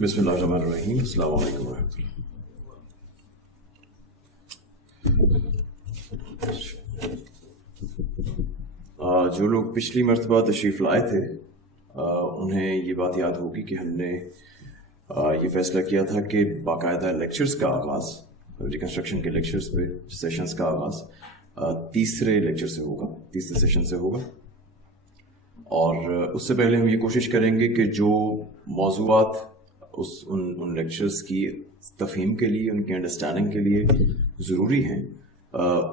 बिस्मिल्लाहिर्रहमानिर्रहीम। अस्सलाम वालेकुम रहमतुल्लाह। जो लोग पिछली मर्तबा तशरीफ़ लाए थे उन्हें ये बात याद होगी कि हमने ये फ़ैसला किया था कि बाकायदा लेक्चर्स का आगाज़, रिकन्स्ट्रक्शन के लेक्चर्स पे सेशंस का आगाज़ तीसरे लेक्चर से होगा, तीसरे सेशन से होगा। और उससे पहले हम ये कोशिश करेंगे कि जो मौज़ूआत उन लेक्चर्स की तफ़हीम के लिए, उनकी अंडरस्टैंडिंग के लिए ज़रूरी हैं,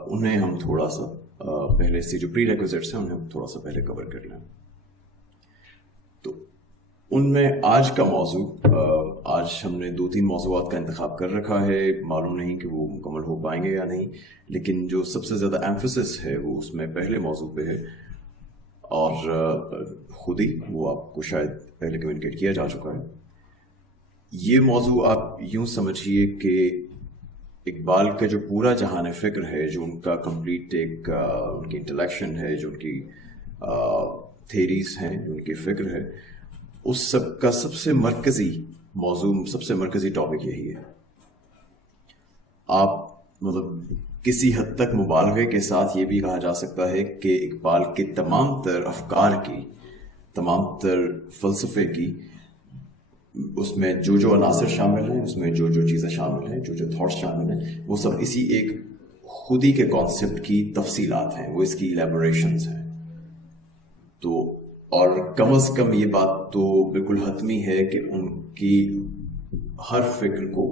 उन्हें हम थोड़ा सा पहले से जो प्री रिक्विजिट्स हैं उन्हें हम थोड़ा सा पहले कवर कर लें। तो उनमें आज का मौजू, आज हमने 2-3 मौज़ूआत का इंतखाब कर रखा है, मालूम नहीं कि वो मुकम्मल हो पाएंगे या नहीं, लेकिन जो सबसे ज़्यादा एम्फसिस है वो उसमें पहले मौजू पे है। और खुद ही वो आपको शायद पहले कम्युनिकेट किया जा चुका है। ये मौजू आप यूं समझिए कि इकबाल का जो पूरा जहान फ़िक्र है, जो उनका कंप्लीट एक उनकी इंटेलेक्शन है, जो उनकी थेरीज़ हैं, जो उनकी फ़िक्र है, उस सब का सबसे मरकज़ी मौजू, सबसे मरकज़ी टॉपिक यही है। आप मतलब किसी हद तक मुबालगे के साथ ये भी कहा जा सकता है कि इकबाल के तमाम तर अफकार की, तमाम तर फ़लसफ़े की, उसमें जो जो अनासर शामिल हैं, उसमें जो जो चीज़ें शामिल हैं, जो जो थॉट्स शामिल हैं, वो सब इसी एक खुदी के कॉन्सेप्ट की तफसीलात हैं, वो इसकी इलेबोरेशंस हैं। तो और कम अज़ कम ये बात तो बिल्कुल हतमी है कि उनकी हर फिक्र को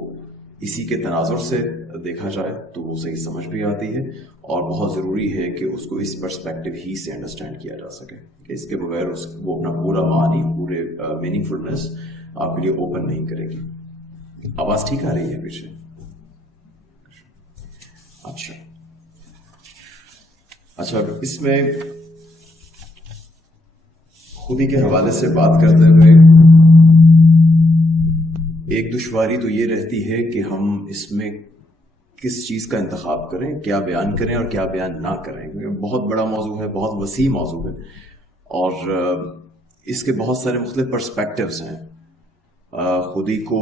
इसी के तनाजुर से देखा जाए तो वो सही समझ भी आती है, और बहुत ज़रूरी है कि उसको इस पर्सपेक्टिव ही से अंडरस्टैंड किया जा सके कि इसके बगैर वो अपना पूरा मानी, पूरे मीनिंगफुलनेस आपके लिए ओपन नहीं करेगी। आवाज़ ठीक आ रही है पीछे? अच्छा, इसमें खुदी के हवाले से बात करते हुए एक दुश्वारी तो ये रहती है कि हम इसमें किस चीज़ का इंतखाब करें, क्या बयान करें और क्या बयान ना करें। बहुत बड़ा मौजू है, बहुत वसी मौजू है, और इसके बहुत सारे मुख्तलिफ पर्सपेक्टिव्स हैं। खुदी को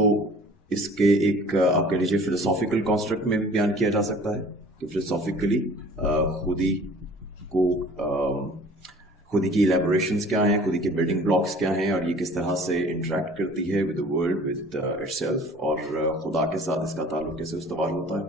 इसके एक आप कह लीजिए फिलोसॉफिकल कॉन्स्ट्रक्ट में बयान किया जा सकता है कि फिलोसॉफिकली खुदी को, खुदी की इलेबोरेशंस क्या हैं, खुदी के बिल्डिंग ब्लॉक्स क्या हैं, और ये किस तरह से इंटरेक्ट करती है with the world, with itself, और खुदा के साथ इसका ताल्लुक कैसे उस्तवार होता है।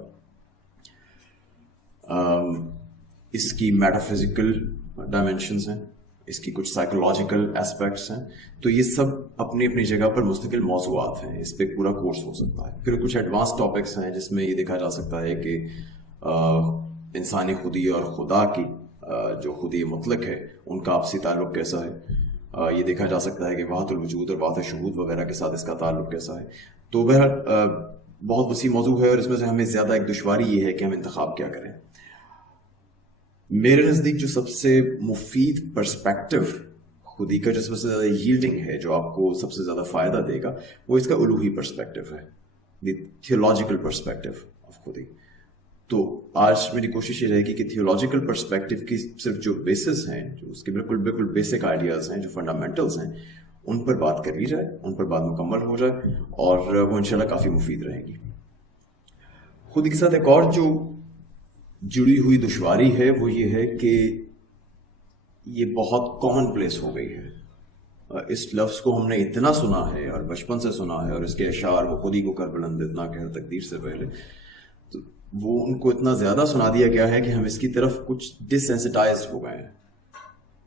इसकी मेटाफिजिकल डायमेंशंस हैं, इसकी कुछ साइकोलॉजिकल एस्पेक्ट्स हैं। तो ये सब अपनी अपनी जगह पर मुस्तकिल मौज़ूआत हैं, इस पे पूरा कोर्स हो सकता है। फिर कुछ एडवांस टॉपिक्स हैं जिसमें ये देखा जा सकता है कि इंसानी खुदी और खुदा की जो खुदी मुतलक है उनका आपसी ताल्लुक कैसा है। ये देखा जा सकता है कि वाहतुल वजूद और वाहत शुहूद वगैरह के साथ इसका ताल्लुक कैसा है। तो बहरहाल बहुत वसी मौजू है, और इसमें से हमें ज़्यादा एक दुश्वारी ये है कि हम इंतखाब क्या करें। मेरे नज़दीक जो सबसे मुफीद पर्सपेक्टिव खुदी का, जो सबसे ज़्यादा यील्डिंग है, जो आपको सबसे ज़्यादा फ़ायदा देगा, वो इसका उलूही पर्सपेक्टिव है, द थियोलॉजिकल पर्सपेक्टिव ऑफ खुदी। तो आज मेरी कोशिश ये रहेगी कि थियोलॉजिकल पर्सपेक्टिव की सिर्फ जो बेसिस हैं, जो उसके बिल्कुल बिल्कुल बेसिक आइडियाज़ हैं, जो फंडामेंटल्स हैं, उन पर बात कर ली जाए, उन पर बात मुकम्मल हो जाए, और वो इंशाल्लाह काफ़ी मुफीद रहेगी। खुदी के साथ एक और जो जुड़ी हुई दुश्वारी है वो ये है कि ये बहुत कॉमन प्लेस हो गई है। इस लफ्ज़ को हमने इतना सुना है और बचपन से सुना है, और इसके अशार वो खुदी को कर बुलंद इतना कहर तकदीर से पहले, तो वो उनको इतना ज़्यादा सुना दिया गया है कि हम इसकी तरफ कुछ डिसेंसिटाइज हो गए हैं।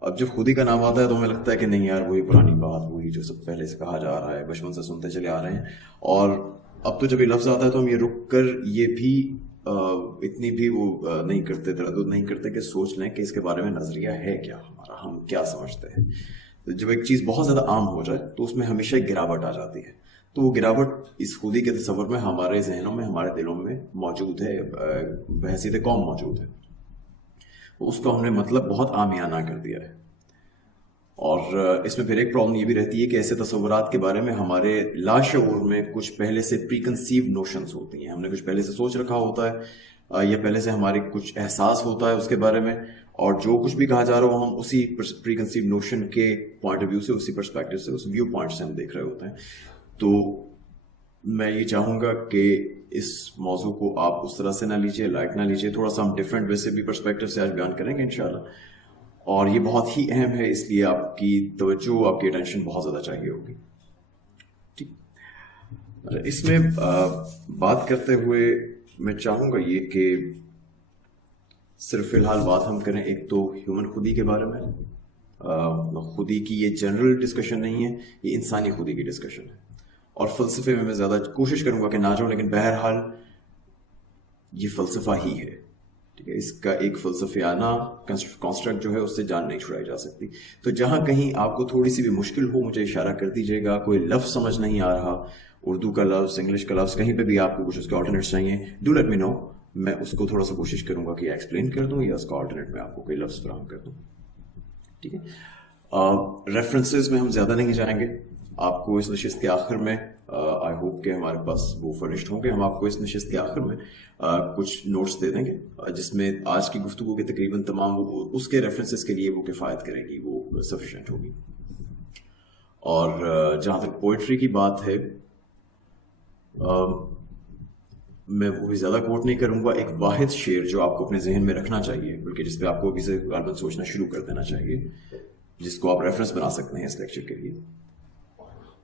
अब जब खुदी का नाम आता है तो हमें लगता है कि नहीं यार, वही पुरानी बात, वही जो सब पहले से कहा जा रहा है, बचपन से सुनते चले आ रहे हैं। और अब तो जब ये लफ्ज़ आता है तो हम ये रुक कर ये भी इतनी भी वो नहीं करते, तरद्दुद नहीं करते कि सोच लें कि इसके बारे में नज़रिया है क्या हमारा, हम क्या समझते हैं। तो जब एक चीज़ बहुत ज़्यादा आम हो जाए तो उसमें हमेशा एक गिरावट आ जाती है। तो वो गिरावट इस खुदी के तस्वर में, हमारे जहनों में, हमारे दिलों में मौजूद है, बहसीत कौम मौजूद है। उसको हमने मतलब बहुत आमियाना कर दिया है। और इसमें फिर एक प्रॉब्लम ये भी रहती है कि ऐसे तस्वुरात के बारे में हमारे लाशऊर में कुछ पहले से प्रीकंसीव नोशंस होती हैं, हमने कुछ पहले से सोच रखा होता है, या पहले से हमारे कुछ एहसास होता है उसके बारे में, और जो कुछ भी कहा जा रहा हो हम उसी प्रीकंसीव नोशन के पॉइंट ऑफ व्यू से, उसी पर्सपेक्टिव से, उस व्यू पॉइंट से हम देख रहे होते हैं। तो میں یہ چاہوں گا کہ اس موضوع کو آپ اس طرح سے نہ لیجیے، لائٹ نہ لیجیے، تھوڑا سا ہم ڈفرینٹ ویسے بھی پرسپیکٹو سے آج بیان کریں گے انشاءاللہ، اور یہ بہت ہی اہم ہے، اس لیے آپ کی توجہ، آپ کی اٹینشن بہت زیادہ چاہیے ہوگی. ٹھیک، اس میں بات کرتے ہوئے میں چاہوں گا یہ کہ صرف فی الحال بات ہم کریں ایک تو ہیومن خودی کے بارے میں. خودی کی یہ جنرل ڈسکشن نہیں ہے، یہ انسانی خودی کی ڈسکشن ہے، اور فلسفے میں زیادہ کوشش کروں گا کہ نہ جاؤں، لیکن بہرحال یہ فلسفہ ہی ہے. ٹھیک ہے، اس کا ایک فلسفیانہ کانسٹرکٹ جو ہے اس سے جان نہیں چھڑائی جا سکتی. تو جہاں کہیں آپ کو تھوڑی سی بھی مشکل ہو مجھے اشارہ کر دیجیے گا، کوئی لفظ سمجھ نہیں آ رہا، اردو کا لفظ، انگلش کا لفظ، کہیں پہ بھی آپ کو کچھ اس کے آلٹرنیٹس چاہیے، ڈو لیٹ می نو. میں اس کو تھوڑا سا کوشش کروں گا کہ ایکسپلین کر دوں یا اس کا آلٹرنیٹ میں آپ کو کوئی لفظ فراہم کر دوں. ٹھیک ہے، ریفرنسز میں ہم زیادہ نہیں جائیں گے. آپ کو اس نشست کے آخر میں آئی ہوپ کہ ہمارے پاس وہ فرنشڈ ہوں گے، ہم آپ کو اس نشست کے آخر میں کچھ نوٹس دے دیں گے جس میں آج کی گفتگو کے تقریباً تمام اس کے ریفرنسز کے لیے وہ کفایت کرے گی، وہ سفیشینٹ ہوگی. اور جہاں تک پوئٹری کی بات ہے، میں وہی زیادہ کوٹ نہیں کروں گا. ایک واحد شعر جو آپ کو اپنے ذہن میں رکھنا چاہیے، بلکہ جس پہ آپ کو ابھی سے غالباً سوچنا شروع کر دینا چاہیے، جس کو آپ ریفرنس بنا سکتے ہیں اس لیکچر کے لیے،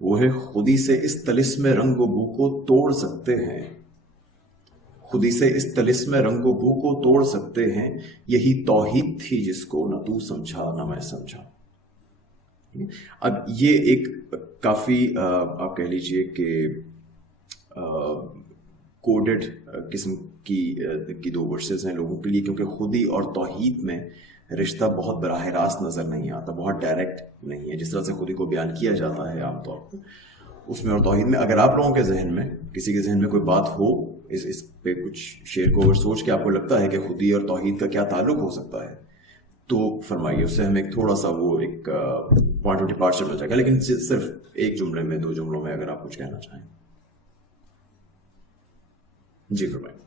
وہ ہے: خودی سے اس طلسم رنگ و بو کو توڑ سکتے ہیں، خودی سے اس طلسم رنگ و بو کو توڑ سکتے ہیں، یہی توحید تھی جس کو نہ تو سمجھا نہ میں سمجھا. اب یہ ایک کافی آپ کہہ لیجئے کہ کوڈڈ قسم کی دو ورسز ہیں لوگوں کے لیے، کیونکہ خودی اور توحید میں رشتہ بہت براہ راست نظر نہیں آتا، بہت ڈائریکٹ نہیں ہے. جس طرح سے خودی کو بیان کیا جاتا ہے عام طور پر اس میں اور توحید میں، اگر آپ لوگوں کے ذہن میں، کسی کے ذہن میں کوئی بات ہو اس پہ کچھ شعر کو اگر سوچ کے آپ کو لگتا ہے کہ خودی اور توحید کا کیا تعلق ہو سکتا ہے تو فرمائیے، اس سے ہمیں تھوڑا سا وہ ایک پوائنٹ آف ڈپارچر مل جائے گا. لیکن صرف ایک جملے میں، دو جملوں میں اگر آپ کچھ کہنا چاہیں. جی فرمائیں.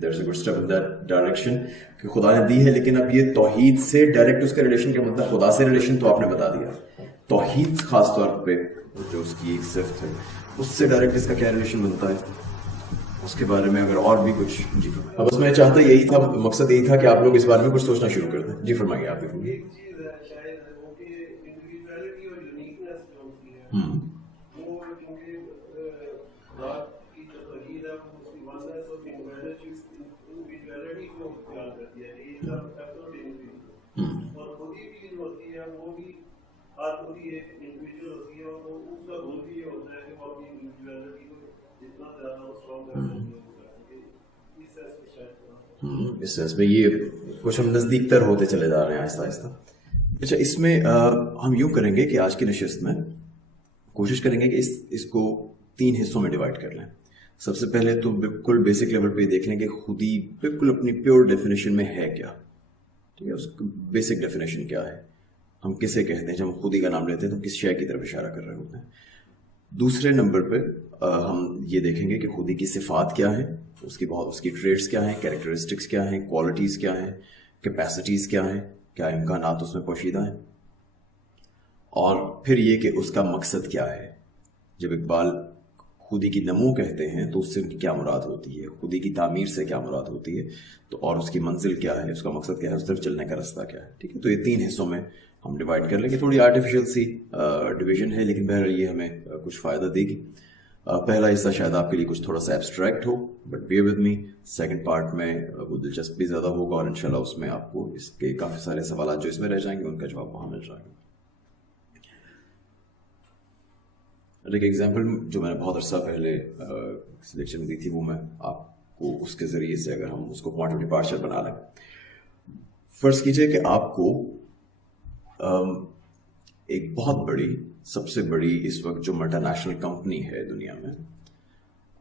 There's a good step in that direction کہ خدا نے دی ہے، لیکن اب یہ توحید سے ڈائریکٹ اس کا ریلیشن کیا مطلب؟ خدا سے ریلیشن تو آپ نے بتا دیا، توحید خاص طور پہ جو اس کی ایک صفت ہے اس سے ڈائریکٹ اس کا کیا ریلیشن بنتا ہے، اس کے بارے میں اگر اور بھی کچھ. جی فرمائیں. اب اس میں چاہتا یہی تھا، مقصد یہی تھا کہ آپ لوگ اس بارے میں کچھ سوچنا شروع کر دیں. جی فرمائیے، آپ بھی فرمائیے. اس سینس میں یہ کچھ ہم نزدیک تر ہوتے چلے جا رہے ہیں آہستہ آہستہ. اچھا، اس میں ہم یوں کریں گے کہ آج کی نشست میں کوشش کریں گے کہ اس کو 3 حصوں میں ڈیوائڈ کر لیں. سب سے پہلے تو بالکل بیسک لیول پہ دیکھ لیں کہ خودی بالکل اپنی پیور ڈیفینیشن میں ہے کیا. ٹھیک ہے، اس کی بیسک ڈیفینیشن کیا ہے، ہم کسے کہتے ہیں. جب ہم خودی کا نام لیتے ہیں تو کس شے کی طرف اشارہ کر رہے ہوتے ہیں. دوسرے نمبر پہ ہم یہ دیکھیں گے کہ خودی کی صفات کیا ہیں، اس کی ٹریٹس کیا ہیں، کیریکٹرسٹکس کیا ہیں، کوالٹیز کیا ہیں، کیپیسٹیز کیا ہیں، کیا امکانات اس میں پوشیدہ ہیں، اور پھر یہ کہ اس کا مقصد کیا ہے. جب اقبال خودی کی نمو کہتے ہیں تو اس سے کیا مراد ہوتی ہے، خودی کی تعمیر سے کیا مراد ہوتی ہے، تو اور اس کی منزل کیا ہے، اس کا مقصد کیا ہے، اس طرف چلنے کا رستہ کیا ہے. ٹھیک ہے، تو یہ 3 حصوں میں ہم ڈیوائڈ کر لیں گے. تھوڑی آرٹیفیشیل سی ڈویژن ہے، لیکن بہرحال یہ ہمیں کچھ فائدہ دے گی. پہلا حصہ شاید آپ کے لیے کچھ تھوڑا سا ایبسٹریکٹ ہو، but bear with me. Second part میں وہ دلچسپ بھی زیادہ ہوگا، اور انشاءاللہ اس میں آپ کو اس کے کافی سارے سوالات جو اس میں رہ جائیں گے ان کا جواب وہاں مل جائے گا. ایک ایگزامپل جو میں نے بہت عرصہ پہلے سلیکشن میں دی تھی، وہ میں آپ کو اس کے ذریعے سے اگر ہم اس کو پوائنٹ آف ڈپارچر بنا لیں. فرض کیجئے کہ آپ کو ایک بہت بڑی، سب سے بڑی اس وقت جو ملٹی نیشنل کمپنی ہے دنیا میں،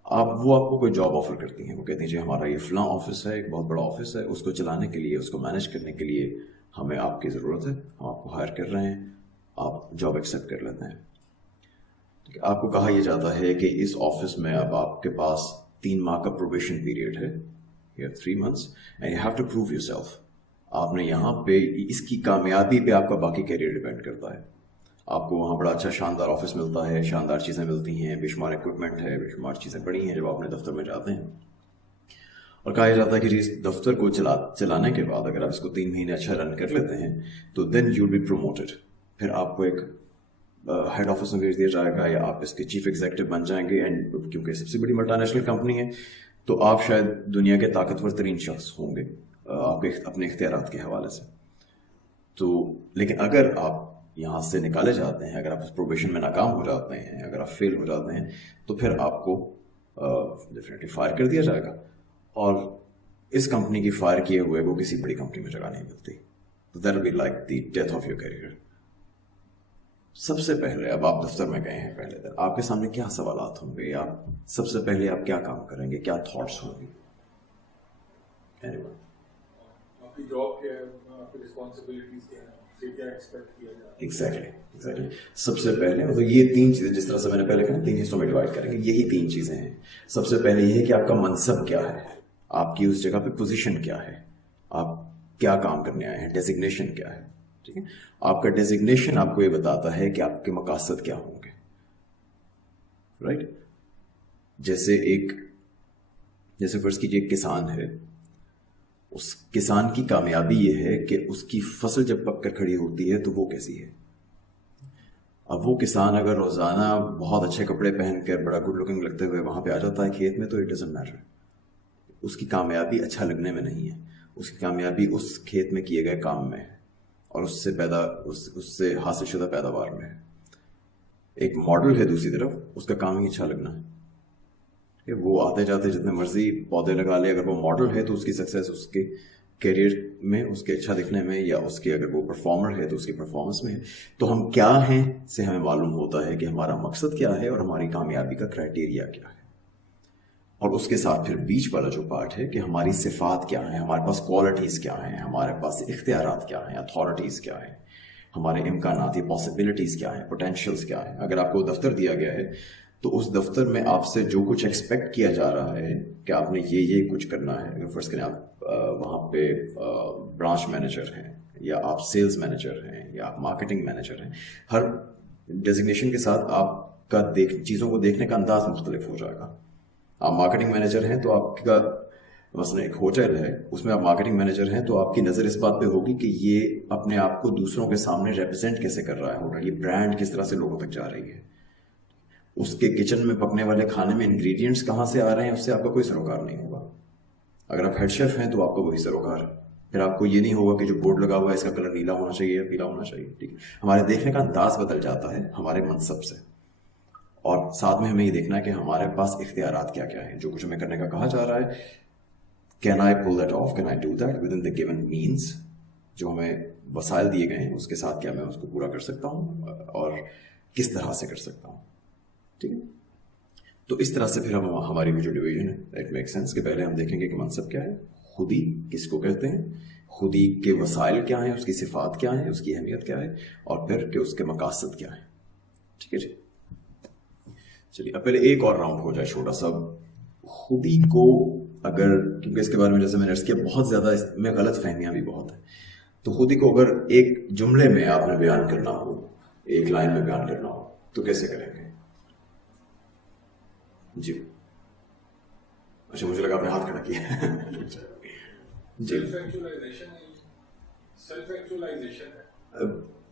آپ کو کوئی جاب آفر کرتی ہیں. وہ کہتے ہیں جی ہمارا یہ فلاں آفس ہے، ایک بہت بڑا آفس ہے، اس کو چلانے کے لیے، اس کو مینیج کرنے کے لیے ہمیں آپ کی ضرورت ہے، ہم آپ کو ہائر کر رہے ہیں، آپ جاب ایکسیپٹ کر لیتے ہیں. آپ کو کہا یہ جاتا ہے کہ اس آفس میں اب آپ کے پاس 3 ماہ کا پروبیشن پیریڈ ہے، You have 3 months and you have to prove yourself. आपने यहाँ पे इसकी कामयाबी पे आपका बाकी कैरियर डिपेंड करता है. आपको वहाँ बड़ा अच्छा शानदार ऑफिस मिलता है, शानदार चीज़ें मिलती हैं, बेशुमार इक्विपमेंट है, बेशुमार चीज़ें बड़ी हैं जब आप अपने दफ्तर में जाते हैं. और कहा जाता है कि इस दफ्तर को चलाने के बाद अगर आप इसको 3 महीने अच्छा रन कर लेते हैं तो then you will be promoted. फिर आपको एक हेड ऑफिस में भेज दिया जाएगा या आप इसके चीफ एग्जीक्यूटिव बन जाएंगे. एंड क्योंकि सबसे बड़ी मल्टीनेशनल कंपनी है तो आप शायद दुनिया के ताकतवर तरीन शख्स होंगे आपके अपने इख्तियारात के हवाले से. तो लेकिन अगर आप यहाँ से निकाले जाते हैं, अगर आप उस प्रोबेशन में नाकाम हो जाते हैं, अगर आप फेल हो जाते हैं तो फिर आपको डेफिनेटली फायर कर दिया जाएगा. और इस कंपनी की फायर किए हुए को किसी बड़ी कंपनी में जगह नहीं मिलती. तो that will be like the death of your career. सबसे पहले अब आप दफ्तर में गए हैं, पहले दिन आपके सामने क्या सवालात होंगे, आप सबसे पहले आप क्या काम करेंगे, क्या थॉट्स होंगे? आपकी जॉब क्या है, आपकी रिस्पॉन्सिबिलिटीज क्या है, क्या एक्सपेक्ट किया जाए. एग्जैक्टली. सबसे पहले मतलब ये 3 चीजें, जिस तरह से मैंने पहले कहा 3 हिस्सों में डिवाइड करेंगे, यही 3 चीजें हैं. सबसे पहले ये है कि आपका मनसब क्या है, आपकी उस जगह पे पोजीशन क्या है, आप क्या काम करने आए हैं, डेजिग्नेशन क्या है. ठीक है, आपका डेजिग्नेशन आपको ये बताता है कि आपके मकासद क्या होंगे. राइट. जैसे फर्ज कीजिए एक किसान है, उस किसान की कामयाबी ये है कि उसकी फसल जब पक कर खड़ी होती है तो वो कैसी है. अब वो किसान अगर रोजाना बहुत अच्छे कपड़े पहनकर बड़ा गुड लुकिंग लगते हुए वहां पे आ जाता है खेत में तो इट डजंट मैटर. उसकी कामयाबी अच्छा लगने में नहीं है, उसकी कामयाबी उस खेत में किए गए काम में है और उससे हासिल शुदा पैदावार में है. एक मॉडल है दूसरी तरफ, उसका काम ही अच्छा लगना है कि वो आते जाते जितने मर्जी पौधे लगा ले, अगर वो मॉडल है तो उसकी सक्सेस उसके करियर में, उसके अच्छा दिखने में, या उसके अगर वो परफॉर्मर है तो उसकी परफॉर्मेंस में है. तो हम क्या हैं से हमें मालूम होता है कि हमारा मकसद क्या है और हमारी कामयाबी का क्राइटेरिया क्या है. और उसके साथ फिर बीच वाला जो पार्ट है कि हमारी सिफात क्या है, हमारे पास क्वालिटीज़ क्या हैं, हमारे पास इख्तियारात क्या हैं, अथॉरिटीज़ क्या हैं, हमारे इम्कानात या पॉसिबिलिटीज़ क्या हैं, पोटेंशियल्स क्या हैं. अगर आपको दफ्तर दिया गया है तो उस दफ्तर में आपसे जो कुछ एक्सपेक्ट किया जा रहा है कि आपने ये कुछ करना है. अगर फर्स्ट करें आप वहाँ पे ब्रांच मैनेजर हैं या आप सेल्स मैनेजर हैं या आप मार्केटिंग मैनेजर हैं, हर डेजिग्नेशन के साथ आपका चीज़ों को देखने का अंदाज मुख्तलिफ हो जाएगा. आप मार्केटिंग मैनेजर हैं तो आपका मसलन एक होटल है, उसमें आप मार्केटिंग मैनेजर हैं तो आपकी नज़र इस बात पे होगी कि ये अपने आप को दूसरों के सामने रिप्रेजेंट कैसे कर रहा है होटल, ये ब्रांड किस तरह से लोगों तक जा रही है, उसके किचन में पकने वाले खाने में इंग्रेडिएंट्स कहाँ से आ रहे हैं, उससे आपका कोई सरोकार नहीं होगा. अगर आप हेड शेफ हैं तो आपका वही सरोकार है. फिर आपको ये नहीं होगा कि जो बोर्ड लगा हुआ है इसका कलर नीला होना चाहिए या पीला होना चाहिए. ठीक है, हमारे देखने का अंदाज बदल जाता है हमारे मनसब से. और साथ में हमें ये देखना है कि हमारे पास इख्तियारात क्या क्या है, जो कुछ हमें करने का कहा जा रहा है, can I pull that off, can I do that within the given means, जो हमें वसाइल दिए गए हैं उसके साथ क्या मैं उसको पूरा कर सकता हूँ और किस तरह से कर सकता हूँ. ठीक है, तो इस तरह से फिर हम हमारी जो डिवीजन है इट मेक सेंस कि पहले हम देखेंगे कि मनसब क्या है, खुदी किसको कहते हैं, खुदी के वसाइल क्या हैं, उसकी सिफात क्या है, उसकी अहमियत क्या है, और फिर कि उसके मकासद क्या है. ठीक है जी, चलिए अब पहले एक और राउंड हो जाए छोटा सा. खुदी को अगर, क्योंकि इसके बारे में जैसे मैंने अर्ज किया बहुत ज़्यादा इसमें गलत फहमियाँ भी बहुत है, तो खुदी को अगर एक जुमले में आपने बयान करना हो, एक लाइन में बयान करना हो तो कैसे करेंगे? जी अच्छा, मुझे लगा आपने हाथ खड़ा किया. जी,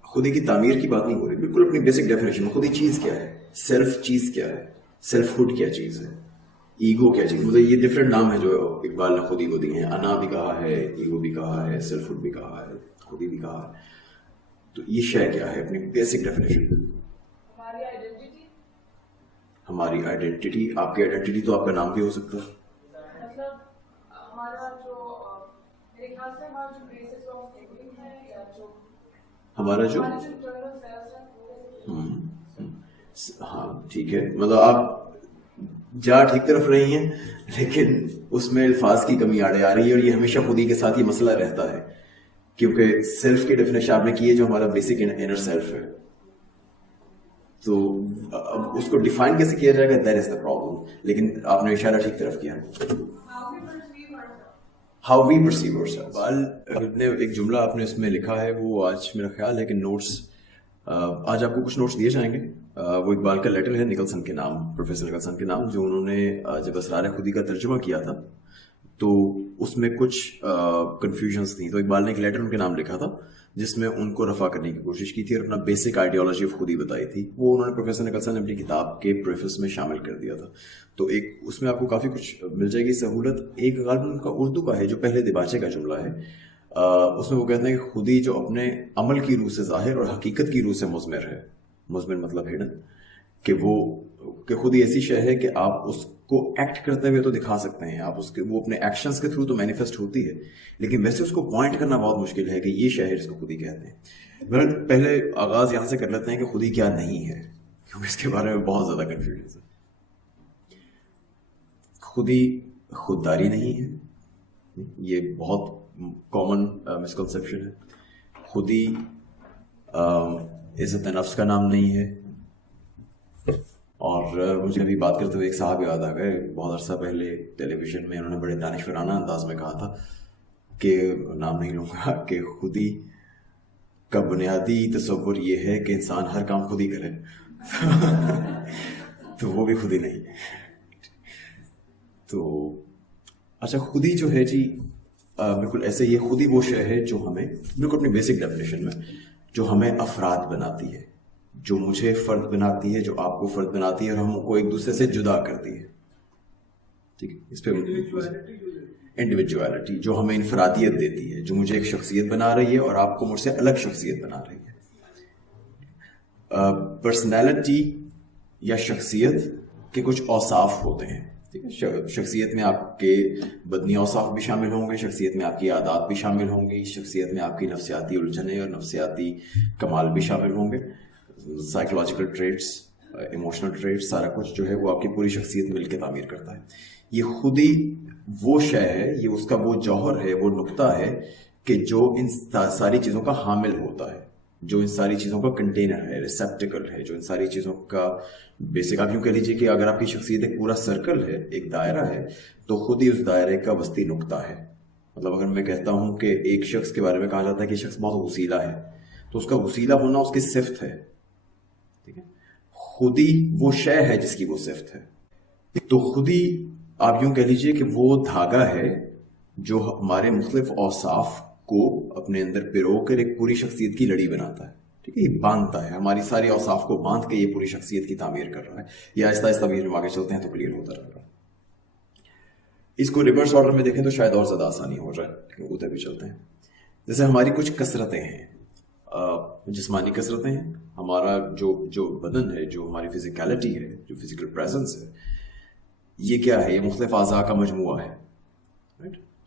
खुदी की तामीर की बात नहीं हो रही, बिल्कुल अपनी बेसिक डेफिनेशन. खुदी चीज क्या है, सेल्फ चीज क्या है, सेल्फहुड क्या चीज है, ईगो क्या चीज. मतलब ये डिफरेंट नाम है जो इकबाल ने खुदी को दिए हैं. अना भी कहा है, ईगो भी कहा है, सेल्फहुड भी कहा है, खुदी भी कहा है. तो ये शय क्या है, अपनी बेसिक डेफिनेशन. हमारी आइडेंटिटी, आपकी आइडेंटिटी तो आपका नाम भी हो सकता है. मतलब हमारा जो मेरे ख्याल से हमारा जो बेसिस ऑफ थिंकिंग है या जो हमारा जो इंटरनल सेल्फ है. हाँ ठीक है, मतलब आप जा ठीक तरफ रही हैं लेकिन उसमें अल्फाज की कमी आड़े आ रही है. और ये हमेशा खुदी के साथ ये मसला रहता है क्योंकि सेल्फ की डेफिनेशन आपने की है जो हमारा बेसिक इनर सेल्फ है, तो अब उसको डिफाइन कैसे किया जाएगा, दैट इज द प्रॉब्लम. लेकिन आपने इशारा ठीक तरफ किया. how we perceive ourselves. Iqbal نے ایک جملہ آپ نے اس میں لکھا ہے, وہ آج میرا خیال ہے کہ نوٹس, آج آپ کو کچھ نوٹس دیے جائیں گے. وہ اقبال کا لیٹر ہے نکلسن کے نام, پروفیسر نکلسن کے نام, جو انہوں نے جب اسرار خودی کا ترجمہ کیا تھا تو اس میں کچھ کنفیوژنس تھیں. تو اقبال نے ایک لیٹر ان کے نام لکھا تھا جس میں ان کو رفع کرنے کی کوشش کی تھی اور اپنا بیسک آئیڈیالوجی آف خودی بتائی تھی. وہ انہوں نے پروفیسر نکلسن نے اپنی کتاب کے پریفس میں شامل کر دیا تھا. تو ایک اس میں آپ کو کافی کچھ مل جائے گی سہولت. ایک غالباً ان کا اردو کا ہے جو پہلے دیباچے کا جملہ ہے, اس میں وہ کہتے ہیں کہ خودی جو اپنے عمل کی روح سے ظاہر اور حقیقت کی روح سے مضمر ہے. مضمر مطلب ہڈن, کہ خودی ایسی شے ہے کہ آپ اس کو ایکٹ کرتے ہوئے تو دکھا سکتے ہیں, آپ اس کے وہ اپنے ایکشنز کے تھرو تو مینیفیسٹ ہوتی ہے, لیکن ویسے اس کو پوائنٹ کرنا بہت مشکل ہے کہ یہ شے ہے جس کو خودی کہتے ہیں. پہلے آغاز یہاں سے کر لیتے ہیں کہ خودی کیا نہیں ہے, کیونکہ اس کے بارے میں بہت زیادہ کنفیوژن ہے. خودی خودداری نہیں ہے, یہ بہت کامن مسکنسیپشن ہے. خودی عزت نفس کا نام نہیں ہے. اور مجھے ابھی بات کرتے ہوئے ایک صاحب یاد آ گئے, بہت عرصہ پہلے ٹیلی ویژن میں انہوں نے بڑے دانشورانہ انداز میں کہا تھا کہ, نام نہیں لوں گا, کہ خودی کا بنیادی تصور یہ ہے کہ انسان ہر کام خود ہی کرے. تو وہ بھی خودی نہیں. تو اچھا, خودی جو ہے جی بالکل ایسے یہ خودی وہ شے ہے جو ہمیں بالکل اپنی بیسک ڈیفینیشن میں جو ہمیں افراد بناتی ہے, جو مجھے فرد بناتی ہے, جو آپ کو فرد بناتی ہے اور ہم کو ایک دوسرے سے جدا کرتی ہے. ٹھیک ہے, اس پہ انڈیویجویلٹی جو ہمیں انفرادیت دیتی ہے, جو مجھے ایک شخصیت بنا رہی ہے اور آپ کو مجھ سے الگ شخصیت بنا رہی ہے. پرسنالٹی یا شخصیت کے کچھ اوصاف ہوتے ہیں. ٹھیک ہے, شخصیت میں آپ کے بدنی اوصاف بھی شامل ہوں گے, شخصیت میں آپ کی عادات بھی شامل ہوں گی, شخصیت میں آپ کی نفسیاتی الجھنیں اور نفسیاتی کمال بھی شامل ہوں گے, سائیکولوجیکل ٹریٹس, ایموشنل ٹریٹس, سارا کچھ جو ہے وہ آپ کی پوری شخصیت مل کے تعمیر کرتا ہے. یہ خودی وہ شے ہے, یہ اس کا وہ جوہر ہے, وہ نقطہ ہے کہ جو ان ساری چیزوں کا حامل ہوتا ہے, جو ان ساری چیزوں کا کنٹینر ہے, ریسیپٹیکل ہے, جو ان ساری چیزوں کا بیسک. آپ یوں کہہ لیجیے کہ اگر آپ کی شخصیت ایک پورا سرکل ہے, ایک دائرہ ہے, تو خود ہی اس دائرے کا وسطی نقطہ ہے. مطلب اگر میں کہتا ہوں کہ ایک شخص کے بارے میں کہا جاتا ہے کہ شخص بہت وسیلہ ہے, تو اس کا وسیلہ ہونا اس کی صفت ہے. ٹھیک ہے, خودی وہ شے ہے جس کی وہ صفت ہے. تو خودی آپ یوں کہہ لیجیے کہ وہ دھاگا ہے جو ہمارے مختلف اوصاف کو اپنے اندر پرو کر ایک پوری شخصیت کی لڑی بناتا ہے. ٹھیک ہے, یہ باندھتا ہے ہماری ساری اوصاف کو, باندھ کے یہ پوری شخصیت کی تعمیر کر رہا ہے. یہ آہستہ آہستہ بھی ہم آگے چلتے ہیں تو کلیئر ہوتا رہے گا. اس کو ریورس آرڈر میں دیکھیں تو شاید اور زیادہ آسانی ہو جائے, لیکن ادھر بھی چلتے ہیں. جیسے ہماری کچھ کثرتیں ہیں, جسمانی کثرتیں ہیں. ہمارا جو بدن ہے, جو ہماری فزیکلٹی ہے, جو فزیکل پریزنس ہے, یہ کیا ہے؟ یہ مختلف اعضاء کا مجموعہ ہے.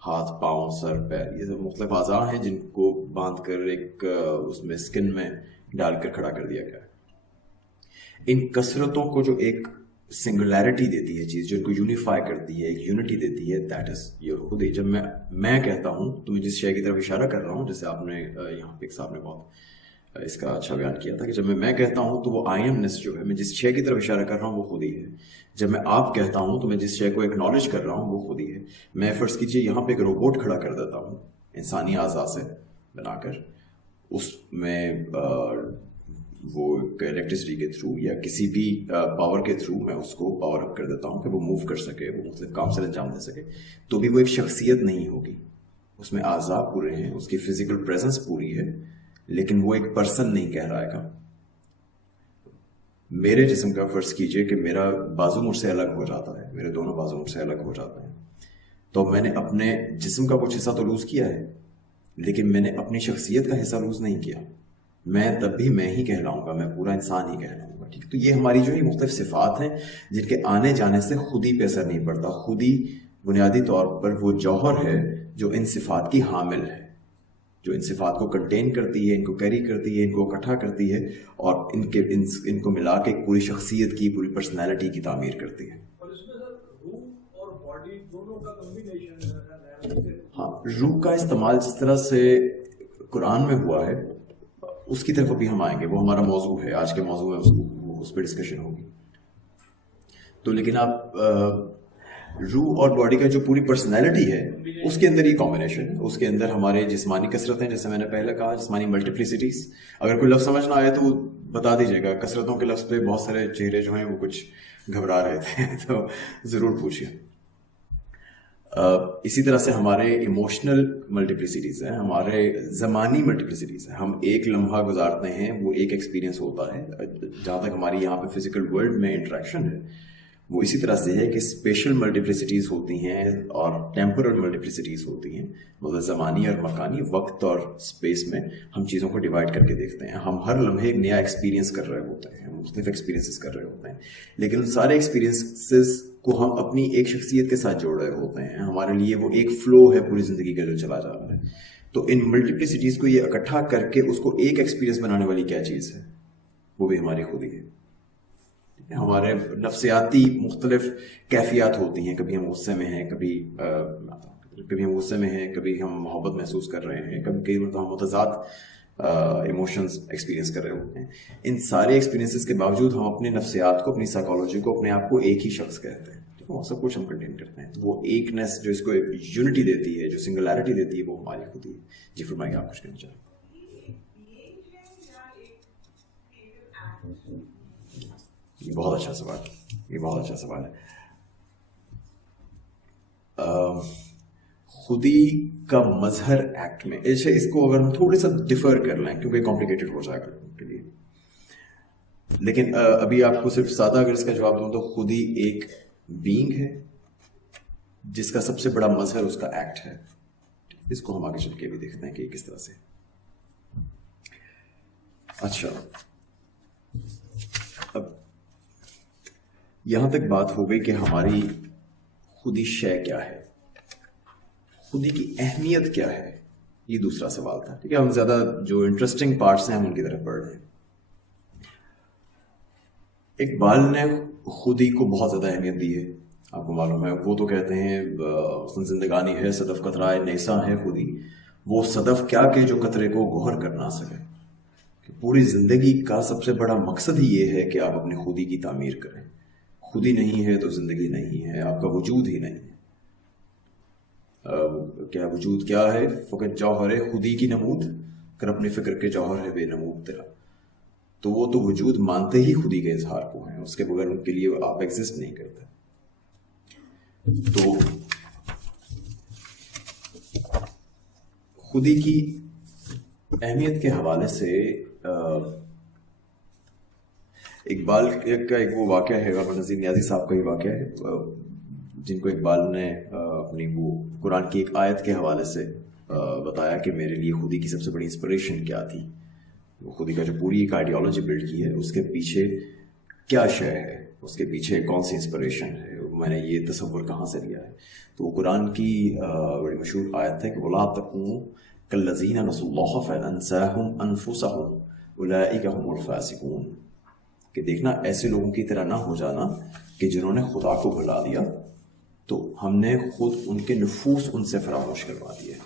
ہاتھ, پاؤں, سر, پیر, یہ سب مختلف اعضاء ہیں جن کو باندھ کر ایک اس میں اسکن میں ڈال کر کھڑا کر دیا گیا ہے. ان کثرتوں کو جو ایک سنگولیرٹی دیتی ہے چیز, جو ان کو یونیفائی کرتی ہے, ایک یونٹی دیتی ہے, دیٹ از یور خود ہی. جب میں کہتا ہوں تو میں جس شے کی طرف اشارہ کر رہا ہوں, جیسے آپ نے یہاں پہ ایک صاحب نے بہت اس کا اچھا بیان کیا تھا کہ جب میں کہتا ہوں تو وہ آئی ایمنس جو ہے, میں جس شے کی طرف اشارہ کر رہا ہوں وہ خود ہی ہے. جب میں آپ کہتا ہوں تو میں جس شے کو ایکنالج کر رہا ہوں وہ خود ہی ہے. میں فرض کیجیے یہاں پہ ایک روبوٹ کھڑا کر دیتا ہوں انسانی اعضاء سے بنا کر, اس میں وہ الیکٹریسٹی کے تھرو یا کسی بھی پاور کے تھرو میں اس کو پاور اپ کر دیتا ہوں کہ وہ موو کر سکے, وہ مختلف کام سے انجام دے سکے. تو بھی وہ ایک شخصیت نہیں ہوگی, اس میں اعضاء پورے ہیں, اس کی فزیکل پریزنس پوری ہے, لیکن وہ ایک پرسن نہیں کہلائے گا. میرے جسم کا فرض کیجئے کہ میرا بازو مجھ سے الگ ہو جاتا ہے, میرے دونوں بازو مجھ سے الگ ہو جاتے ہیں, تو میں نے اپنے جسم کا کچھ حصہ تو لوز کیا ہے, لیکن میں نے اپنی شخصیت کا حصہ لوز نہیں کیا. میں تب بھی میں ہی کہلاؤں گا, میں پورا انسان ہی کہلاؤں گا. ٹھیک, تو یہ ہماری جو ہے مختلف صفات ہیں جن کے آنے جانے سے خودی پہ اثر نہیں پڑتا. خودی بنیادی طور پر وہ جوہر ہے جو ان صفات کی حامل ہے, جو ان صفات کو کنٹین کرتی ہے, ان کو کیری کرتی ہے, ان کو اکٹھا کرتی ہے, اور ان کو ملا کے ایک پوری شخصیت کی, پوری پرسنالٹی کی تعمیر کرتی ہے. ہاں, روح کا استعمال جس طرح سے قرآن میں ہوا ہے اس کی طرف ابھی ہم آئیں گے, وہ ہمارا موضوع ہے, آج کے موضوع میں اس پہ ڈسکشن ہوگی. تو لیکن آپ रूह और बॉडी का जो पूरी पर्सनैलिटी है उसके अंदर ये कॉम्बिनेशन है. उसके अंदर हमारे जिस्मानी कसरतें, जैसे मैंने पहले कहा, जिस्मानी मल्टीप्लिसिटीज. अगर कोई लफ्ज़ समझ ना आए तो बता दीजिएगा. कसरतों के लफ्ज़ पे बहुत सारे चेहरे जो हैं वो कुछ घबरा रहे थे तो ज़रूर पूछिए. इसी तरह से हमारे इमोशनल मल्टीप्लिसिटीज हैं, हमारे ज़मानी मल्टीप्लिसिटीज हैं. हम एक लम्हा गुजारते हैं, वो एक एक्सपीरियंस होता है. जहाँ तक हमारी यहाँ पे फिजिकल वर्ल्ड में इंटरेक्शन है, वो इसी तरह से है कि स्पेशल मल्टीप्लिसिटीज होती हैं और टेम्पोरल मल्टीप्लिसिटीज होती हैं. मतलब ज़मानी और मकानी, वक्त और स्पेस में हम चीज़ों को डिवाइड करके देखते हैं. हम हर लम्हे एक नया एक्सपीरियंस कर रहे होते हैं, मुख्तलिफ एक्सपीरियंसेस कर रहे होते हैं, लेकिन उन सारे एक्सपीरियंसेस को हम अपनी एक शख्सियत के साथ जोड़ रहे होते हैं. हमारे लिए वो एक फ्लो है पूरी ज़िंदगी का जो चला जा रहा है. तो इन मल्टीप्लिसिटीज़ को ये इकट्ठा करके उसको एक एक्सपीरियंस बनाने वाली क्या चीज़ है? वो भी हमारी खुद ही है. हमारे नफ्सियाती मुख्तलिफ कैफियत होती हैं. कभी हम गुस्से में हैं, कभी हम गुस्से में हैं, कभी हम मोहब्बत महसूस कर रहे हैं, कभी कई मतलब हम मुतज़ाद इमोशंस एक्सपीरियंस कर रहे होते हैं. इन सारे एक्सपीरियंसेस के बावजूद हम अपने नफ्सियात को, अपनी साइकोलॉजी को, अपने आप को एक ही शख्स कहते हैं. वो सब कुछ हम कंटेन करते हैं. वो एकनेस जो इसको यूनिटी देती है, जो सिंगुलैरिटी देती है, वो हमारी खुद ही. जी फरमाइए, आप कुछ कहना चाहें. ये बहुत अच्छा सवाल है. खुदी का मजहर एक्ट में, इसको अगर हम थोड़े सा डिफर कर लें क्योंकि कॉम्प्लिकेटेड हो जाएगा के लिए, लेकिन अभी आपको सिर्फ सादा अगर इसका जवाब दूं तो खुदी एक बीइंग है जिसका सबसे बड़ा मजहर उसका एक्ट है. इसको हम आगे चल के भी देखते हैं कि किस तरह से. अच्छा, अब यहां तक बात हो गई कि हमारी खुदी शय क्या है, खुदी की अहमियत क्या है. ये दूसरा सवाल था. ठीक है, हम ज्यादा जो इंटरेस्टिंग पार्ट्स हैं हम उनकी तरफ बढ़ रहे हैं. इकबाल ने खुदी को बहुत ज्यादा अहमियत दी है, आपको मालूम है. वो तो कहते हैं हुस्न जिंदगानी है सदफ कतराए नेसा है खुदी, वो सदफ क्या के जो कतरे को गोहर कर ना सके. पूरी जिंदगी का सबसे बड़ा मकसद ही ये है कि आप अपनी खुदी की तामीर करें. खुदी नहीं है तो जिंदगी नहीं है, आपका वजूद ही नहीं है. क्या वजूद क्या है? फ़कत जौहर खुदी की नमूद कर अपने फिक्र के जौहर है बेनमूद तेरा. तो वो तो वजूद मानते ही खुदी के इजहार को हैं, उसके बगैर उनके लिए आप एग्जिस्ट नहीं करते. तो खुदी की अहमियत के हवाले से इकबाल का एक वो वाक़या है, और नज़ीर नियाज़ी साहब का ही वाक़या है, जिनको इकबाल ने अपनी वो कुरान की एक आयत के हवाले से बताया कि मेरे लिए खुदी की सबसे बड़ी इंस्पिरेशन क्या थी. वो खुदी का जो पूरी एक आइडियोलॉजी बिल्ड की है उसके पीछे क्या शय है, उसके पीछे कौन सी इंस्पिरेशन है, मैंने ये तसव्वुर कहाँ से लिया है. तो वो कुरान की बड़ी मशहूर आयत है कि वला तकूनु कल्लज़ीना नसुल्लाह फअनसाहुम अनफुसहुम उलाइका हुमुल फासिकून. कि देखना ऐसे लोगों की तरह ना हो जाना कि जिन्होंने खुदा को भुला दिया तो हमने खुद उनके नफूस उनसे फरामोश करवा दिए.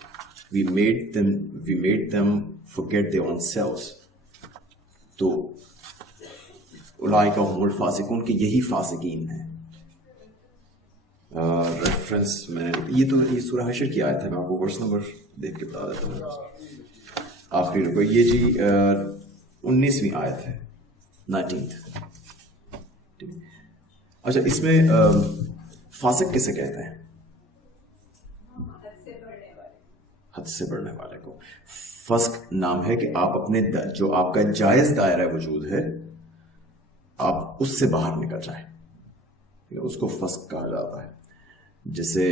we made them forget their own selves. तो उलाइका हुमुल फासिकून कि यही फासिकीन है. रेफरेंस मैंने ये सूरह हशर की आयत है, मैं आपको वर्स नंबर देख के बता देता हूँ. आखिरी रुको, ये जी 19वीं आयत है, 19th. अच्छा, इसमें फासिक किसे कहते हैं? हद से बढ़ने वाले को. फस्क नाम है कि आप अपने जो आपका जायज दायरा वजूद है आप उससे बाहर निकल जाएं, उसको फस्क कहा जाता है. जैसे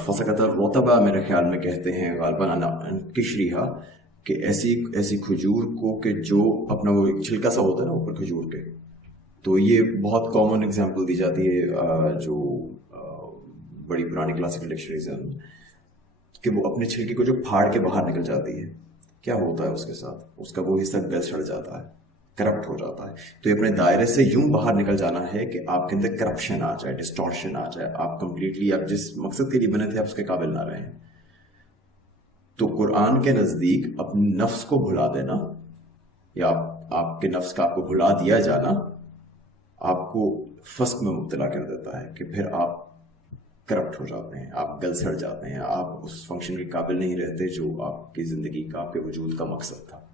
फसकत रोतबा मेरे ख्याल में कहते हैं गालबन किशरीहा, कि ऐसी खजूर को कि जो अपना वो एक छिलका सा होता है ना ऊपर खजूर के. तो ये बहुत कॉमन एग्जांपल दी जाती है जो बड़ी पुरानी क्लासिकल डिक्शनरीज हैं कि वो अपने छिलके को जो फाड़ के बाहर निकल जाती है, क्या होता है उसके साथ? उसका वो हिस्सा गल सड़ जाता है, करप्ट हो जाता है. तो ये अपने दायरे से यूं बाहर निकल जाना है कि आपके अंदर करप्शन आ जाए, डिस्टॉर्शन आ जाए, आप कंप्लीटली आप जिस मकसद के लिए बने थे आप उसके काबिल ना रहें. तो कुरान के नज़दीक अपने नफ्स को भुला देना या आपके नफ्स का आपको भुला दिया जाना आपको फस्क में मुब्तला कर देता है कि फिर आप करप्ट हो जाते हैं, आप गलसड़ जाते हैं, आप उस फंक्शन के काबिल नहीं रहते जो आपकी ज़िंदगी का, आपके वजूद का मकसद था.